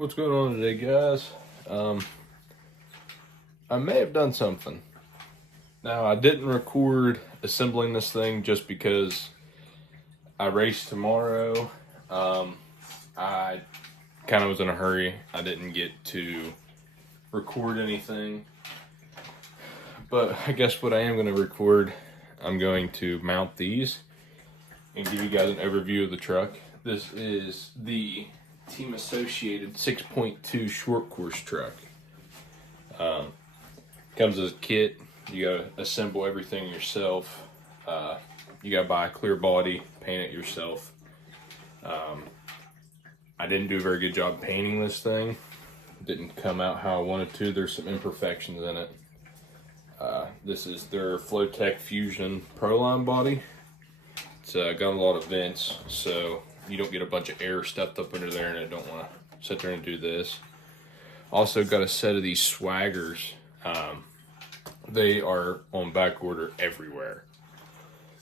What's going on today, guys? I may have done something. Now, I didn't record assembling this thing just because I race tomorrow. I kind of was in a hurry. I didn't get to record anything. But I guess what I am going to record, I'm going to mount these and give you guys an overview of the truck. This is the Team Associated 6.2 short course truck. Comes as a kit. You gotta assemble everything yourself. You gotta buy a clear body, paint it yourself. I didn't do a very good job painting this thing. It didn't come out how I wanted to. There's some imperfections in it. This is their Flowtech Fusion Proline body. It's got a lot of vents, so you don't get a bunch of air stuffed up under there, and I don't want to sit there and do this. Also got a set of these Swaggers. They are on back order everywhere.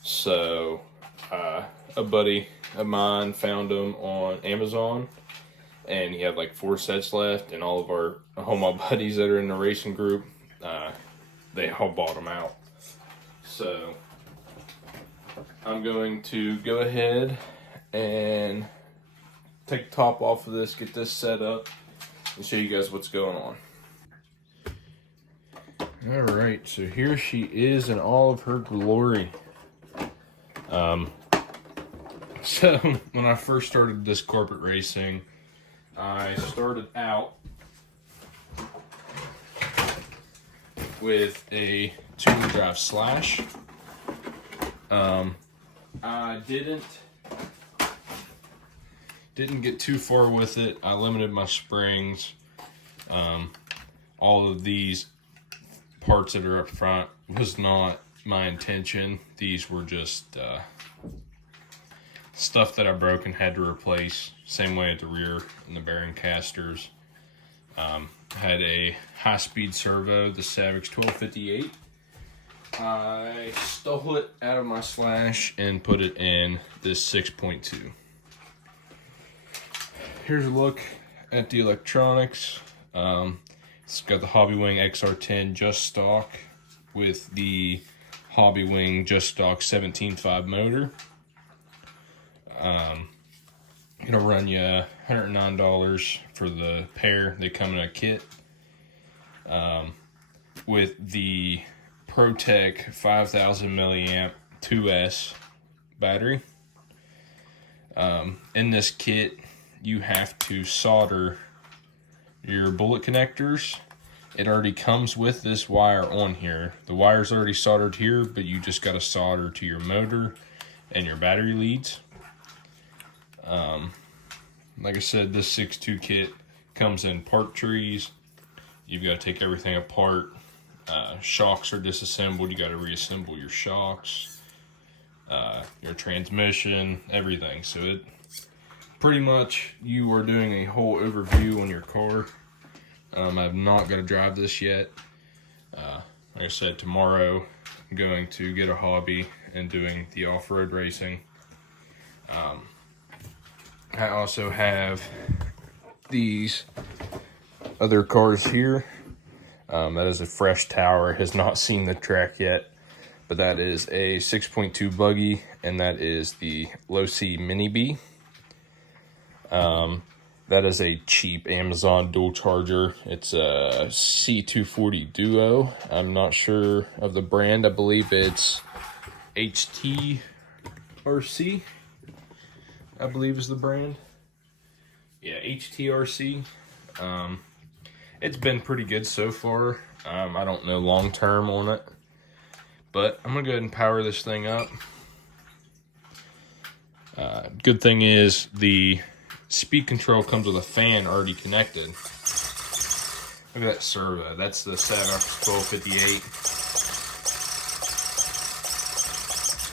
So a buddy of mine found them on Amazon, and he had like 4 sets left, and all my buddies that are in the racing group, they all bought them out. So I'm going to go ahead and take the top off of this, get this set up, and show you guys what's going on. Alright, so here she is in all of her glory. So when I first started this corporate racing, I started out with a 2-wheel drive Slash. I didn't get too far with it. I limited my springs. All of these parts that are up front was not my intention. These were just stuff that I broke and had to replace. Same way at the rear and the bearing casters. Had a high-speed servo, the Savage 1258. I stole it out of my Slash and put it in this 6.2. Here's a look at the electronics. It's got the Hobbywing XR10 just stock with the Hobbywing just stock 17.5 motor. It'll run you $109 for the pair. They come in a kit with the ProTech 5000 milliamp 2S battery. In this kit, you have to solder your bullet connectors. It already comes with this wire on here. The wire's already soldered here, but you just got to solder to your motor and your battery leads. Like I said, this 6.2 kit comes in part trees. You've got to take everything apart. Shocks are disassembled. You got to reassemble your shocks, your transmission, everything. So it pretty much, you are doing a whole overview on your car. I've not got to drive this yet. Like I said, tomorrow I'm going to get a hobby and doing the off-road racing. I also have these other cars here. That is a fresh tower, has not seen the track yet, but that is a 6.2 buggy, and that is the Low C Mini B. That is a cheap Amazon dual charger. It's a C240 Duo. I'm not sure of the brand. I believe it's HTRC, I believe is the brand. Yeah, HTRC. It's been pretty good so far. I don't know long term on it, but I'm gonna go ahead and power this thing up. Good thing is the speed control comes with a fan already connected. Look at that servo. That's the Savage 1258.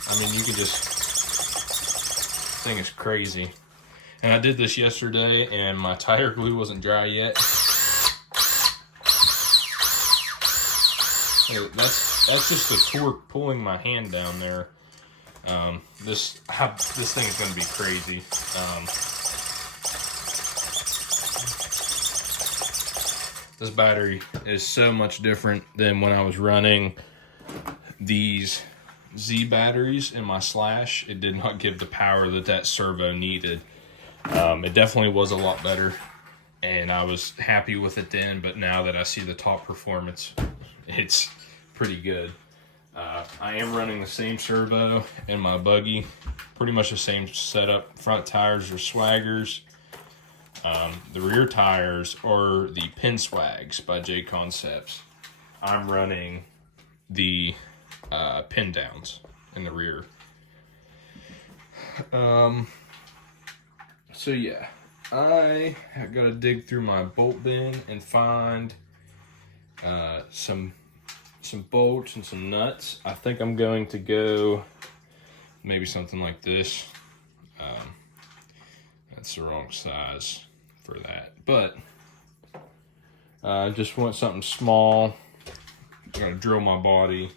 I mean, you can just, this thing is crazy. And I did this yesterday, and my tire glue wasn't dry yet. Hey, that's just the torque pulling my hand down there. This thing is going to be crazy. This battery is so much different than when I was running these Z batteries in my Slash. It did not give the power that servo needed. It definitely was a lot better, and I was happy with it then, but now that I see the top performance, it's pretty good. I am running the same servo in my buggy, pretty much the same setup. Front tires are Swaggers. The rear tires are the Pin Swags by J Concepts. I'm running the pin downs in the rear. So yeah, I gotta dig through my bolt bin and find some bolts and some nuts. I think I'm going to go maybe something like this. That's the wrong size for that, but I just want something small. I'm gonna drill my body.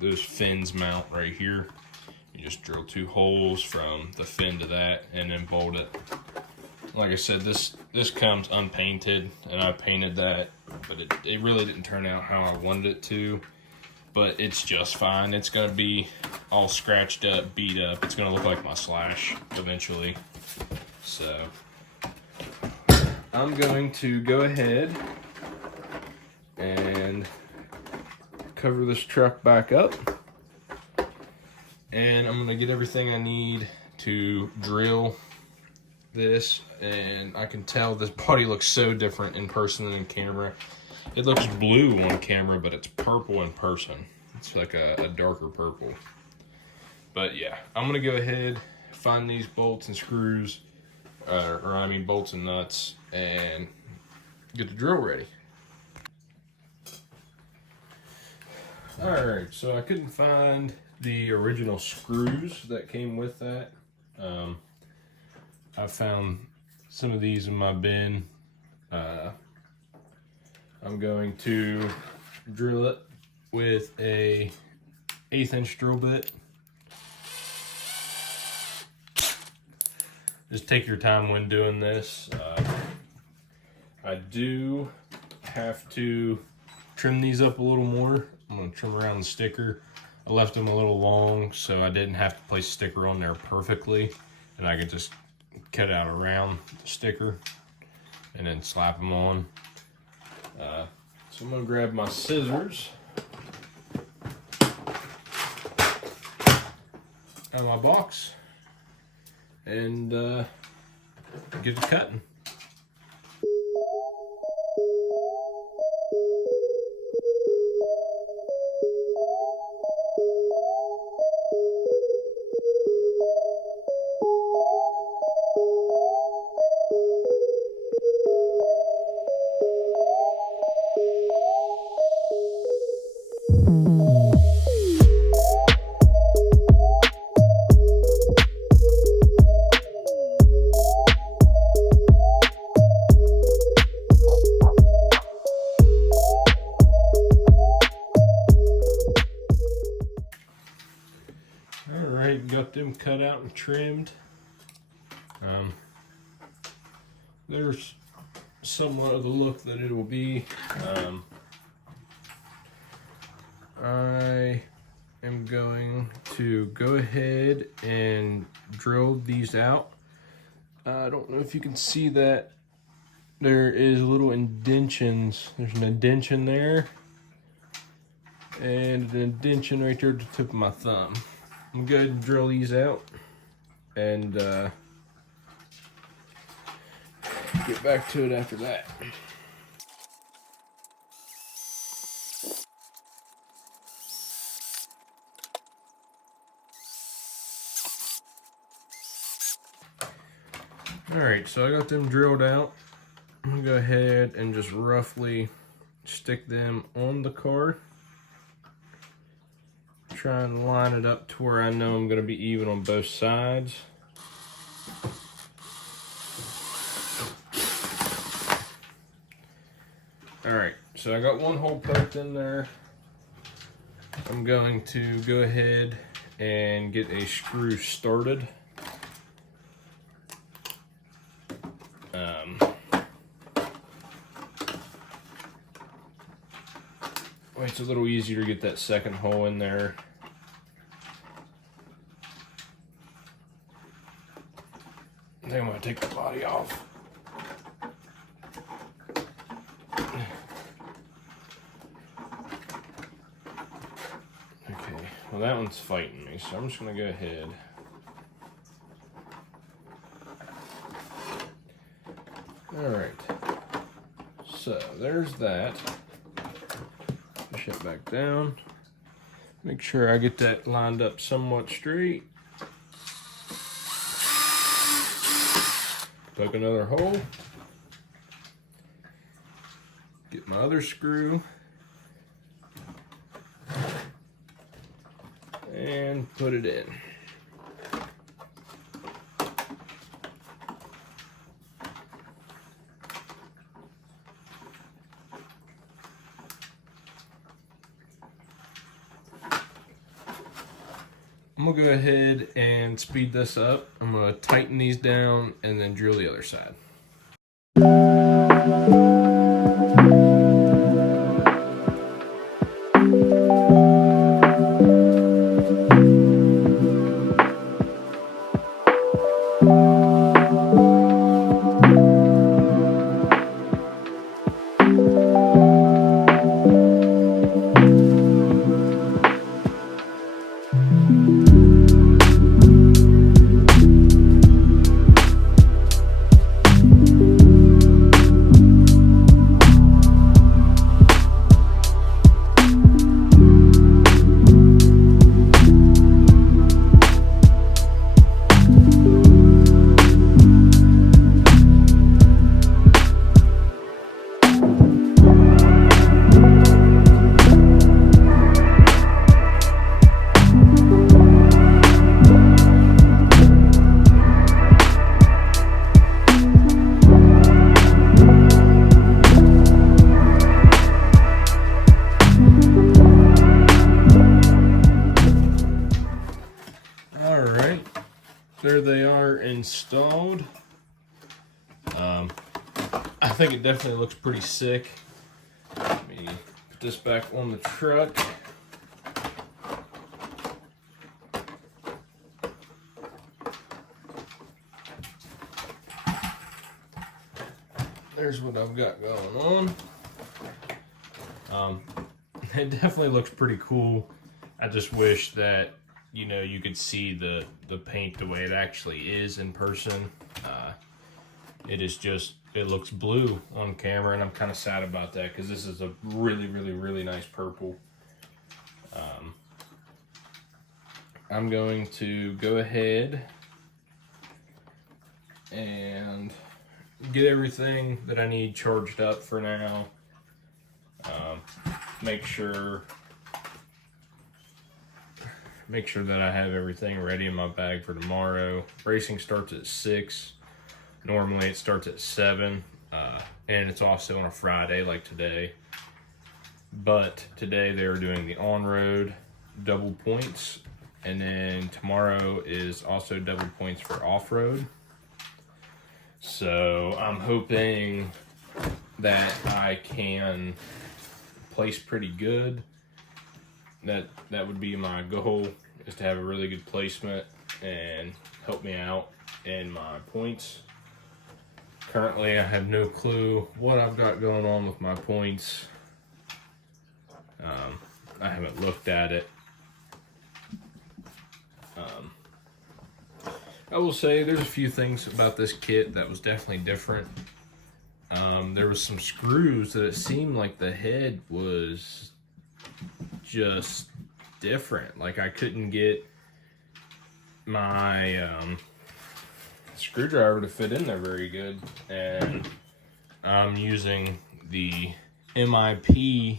Those fins mount right here. You just drill 2 holes from the fin to that and then bolt it. Like I said, this comes unpainted, and I painted that, but it really didn't turn out how I wanted it to. But it's just fine. It's gonna be all scratched up, beat up. It's gonna look like my Slash eventually. So I'm going to go ahead and cover this truck back up, and I'm gonna get everything I need to drill this. And I can tell this body looks so different in person than in camera. It looks blue on camera, but it's purple in person. It's like a darker purple. But yeah, I'm gonna go ahead, find these bolts and screws, or I mean bolts and nuts, and get the drill ready. Alright, so I couldn't find the original screws that came with that. I found some of these in my bin. I'm going to drill it with a 1/8 inch drill bit. Just take your time when doing this. I do have to trim these up a little more. I'm going to trim around the sticker. I left them a little long, so I didn't have to place a sticker on there perfectly, and I could just cut out around the sticker and then slap them on. So I'm going to grab my scissors out of my box and get to cutting. Alright, got them cut out and trimmed. There's somewhat of the look that it will be. I am going to go ahead and drill these out. I don't know if you can see that. There is little indentions. There's an indention there and an indention right there at the tip of my thumb. I'm going to drill these out and get back to it after that. Alright, so I got them drilled out. I'm going to go ahead and just roughly stick them on the car. Try and line it up to where I know I'm going to be even on both sides. Alright, so I got one hole poked in there. I'm going to go ahead and get a screw started. way it's a little easier to get that second hole in there. Then I'm going to take the body off. Okay, well that one's fighting me, so I'm just going to go ahead. Alright, so there's that. Push it back down. Make sure I get that lined up somewhat straight. Poke another hole. Get my other screw. And put it in. I'm gonna go ahead and speed this up. I'm gonna tighten these down and then drill the other side. There they are installed. I think it definitely looks pretty sick. Let me put this back on the truck. There's what I've got going on. It definitely looks pretty cool. I just wish that, you know, you could see the paint the way it actually is in person. It is just, it looks blue on camera, and I'm kind of sad about that because this is a really, really, really nice purple. I'm going to go ahead and get everything that I need charged up for now. Make sure that I have everything ready in my bag for tomorrow. Racing starts at 6. Normally it starts at 7. And it's also on a Friday like today. But today they're doing the on-road double points. And then tomorrow is also double points for off-road. So I'm hoping that I can place pretty good. That would be my goal, is to have a really good placement and help me out in my points. Currently, I have no clue what I've got going on with my points. I haven't looked at it. I will say there's a few things about this kit that was definitely different. There was some screws that it seemed like the head was just different. Like I couldn't get my screwdriver to fit in there very good, and I'm using the MIP.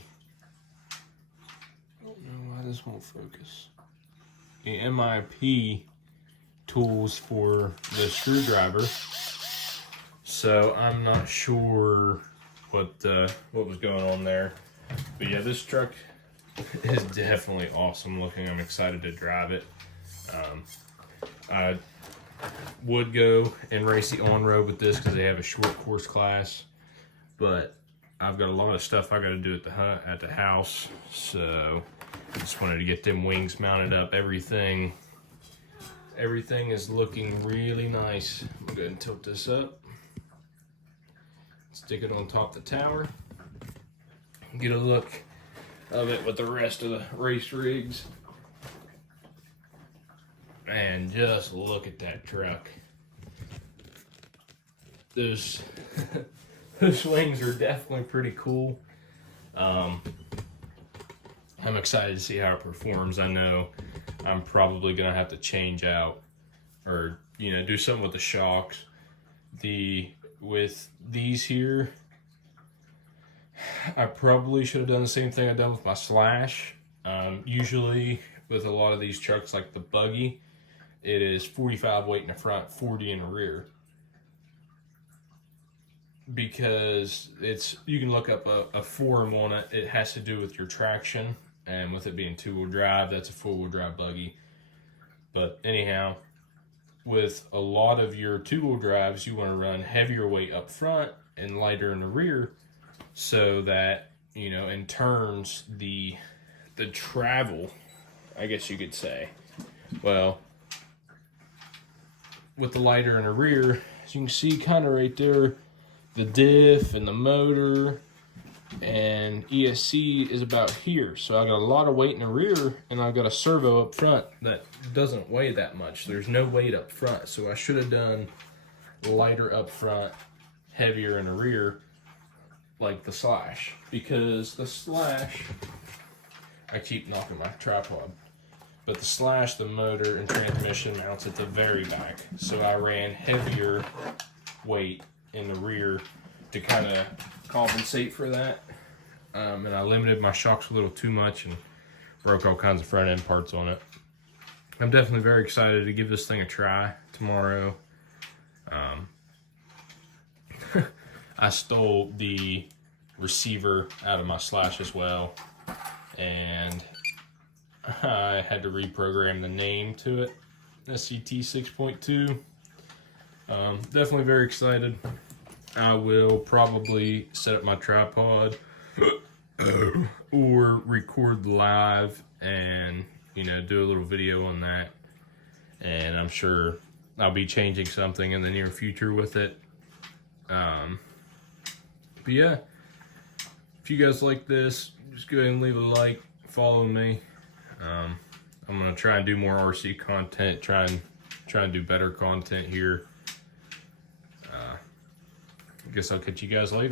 I don't know why this won't focus. The MIP tools for the screwdriver, so I'm not sure what was going on there. But yeah, this truck is definitely awesome looking. I'm excited to drive it. I would go and race the on-road with this because they have a short course class, but I've got a lot of stuff I got to do at the house, so I just wanted to get them wings mounted up. Everything is looking really nice. I'm going to go ahead and tilt this up, stick it on top of the tower, get a look of it with the rest of the race rigs, and just look at that truck. Those those wings are definitely pretty cool. I'm excited to see how it performs. I know I'm probably gonna have to change out, or do something with the shocks. With these here, I probably should have done the same thing I've done with my Slash. Usually with a lot of these trucks, like the buggy, it is 45 weight in the front, 40 in the rear. Because you can look up a forum on it. It has to do with your traction, and with it being 2-wheel drive, that's a 4-wheel drive buggy. But anyhow, with a lot of your 2-wheel drives, you want to run heavier weight up front and lighter in the rear, so that in turns the travel, I guess you could say. Well, with the lighter in the rear, as you can see kind of right there, the diff and the motor and ESC is about here. So I got a lot of weight in the rear, and I've got a servo up front that doesn't weigh that much. There's no weight up front. So I should have done lighter up front, heavier in the rear, like the Slash. Because the Slash, I keep knocking my tripod, but the Slash, the motor and transmission mounts at the very back. So I ran heavier weight in the rear to kind of compensate for that, and I limited my shocks a little too much and broke all kinds of front end parts on it. I'm definitely very excited to give this thing a try tomorrow. I stole the receiver out of my Slash as well, and I had to reprogram the name to it, sct6.2. Definitely very excited. I will probably set up my tripod or record live and do a little video on that, and I'm sure I'll be changing something in the near future with it. But yeah, if you guys like this, just go ahead and leave a like, follow me. I'm gonna try and do more RC content, try and do better content here. I guess I'll catch you guys later.